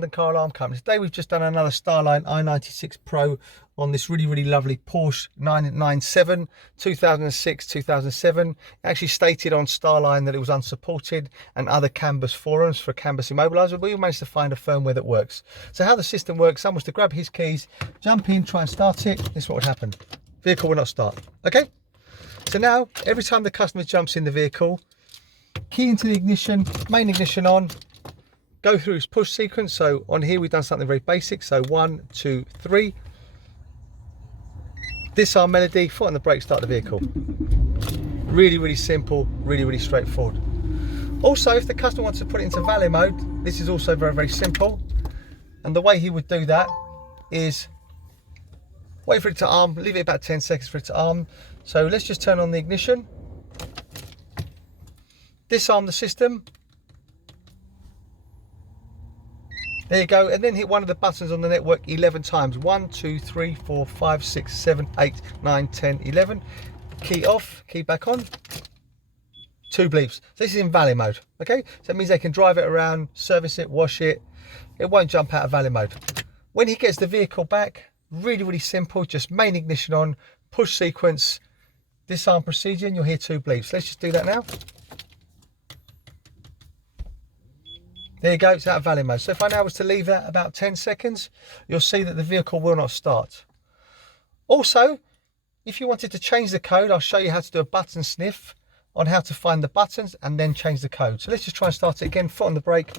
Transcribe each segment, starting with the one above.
the car alarm company. Today we've just done another Starline i96 Pro on this really lovely Porsche 997 2006 2007. It actually stated on Starline that it was unsupported and other canvas forums for canvas immobiliser, but we managed to find a firmware that works. So how the system works, someone was to grab his keys, jump in, try and start it. This is what would happen. Vehicle will not start. Okay, so now every time the customer jumps in the vehicle, key into the ignition, main ignition on, go through his push sequence. So on here we've done something very basic. So 1, 2, 3. Disarm melody, foot on the brake, start the vehicle. Really simple, really straightforward. Also, if the customer wants to put it into valet mode, this is also very simple. And the way he would do that is wait for it to arm, leave it about 10 seconds for it to arm. So let's just turn on the ignition, disarm the system. There you go, and then hit one of the buttons on the network 11 times. 1, 2, 3, 4, 5, 6, 7, 8, 9, 10, 11. Key off, key back on. 2 bleeps. So this is in valet mode, okay? So that means they can drive it around, service it, wash it. It won't jump out of valet mode. When he gets the vehicle back, really simple, just main ignition on, push sequence, disarm procedure, and you'll hear 2 bleeps. Let's just do that now. There you go, it's out of valet mode. So if I now was to leave that about 10 seconds, you'll see that the vehicle will not start. Also, if you wanted to change the code, I'll show you how to do a button sniff on how to find the buttons and then change the code. So let's just try and start it again, foot on the brake,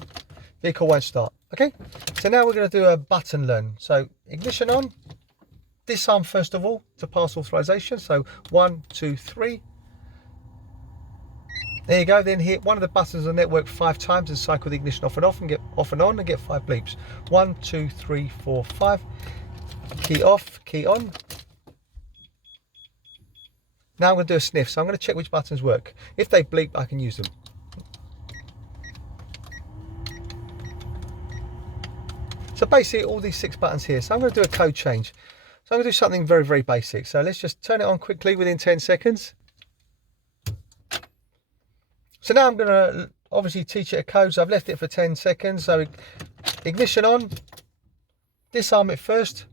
vehicle won't start, okay? So now we're gonna do a button learn. So ignition on, disarm first of all to pass authorization. So 1, 2, 3. There you go, then hit one of the buttons on the network 5 times and cycle the ignition off and get off and on and get 5 bleeps. 1, 2, 3, 4, 5. Key off, key on. Now I'm going to do a sniff, so I'm going to check which buttons work. If they bleep, I can use them. So basically all these 6 buttons here. So I'm going to do a code change. So I'm going to do something very basic. So let's just turn it on quickly within 10 seconds. So now I'm going to obviously teach it a code. So I've left it for 10 seconds. So ignition on, disarm it first,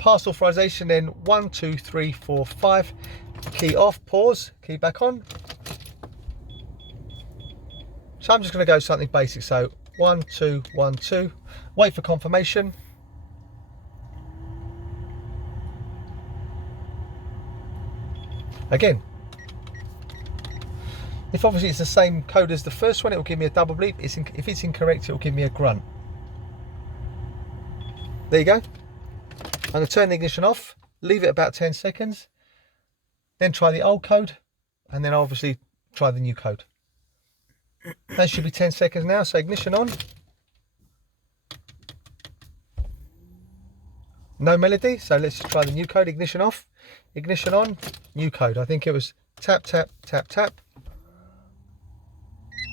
pass authorization, then 1, 2, 3, 4, 5, key off, pause, key back on. So I'm just going to go something basic. So 1, 2, 1, 2, wait for confirmation. Again. If obviously it's the same code as the first one, it will give me a double bleep. If it's incorrect, it will give me a grunt. There you go. I'm going to turn the ignition off, leave it about 10 seconds, then try the old code, and then obviously try the new code. That should be 10 seconds now, so ignition on. No melody, so let's just try the new code. Ignition off, ignition on, new code. I think it was tap, tap, tap, tap.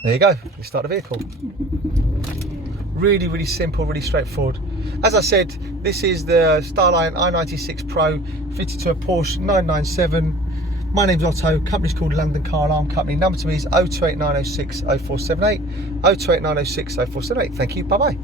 There you go, you start the vehicle. Really simple, really straightforward. As I said, this is the Starline i96 Pro fitted to a Porsche 997. My name's Otto, company's called London Car Alarm Company. Number to me is 028906 0478, 028906 0478. Thank you, bye-bye.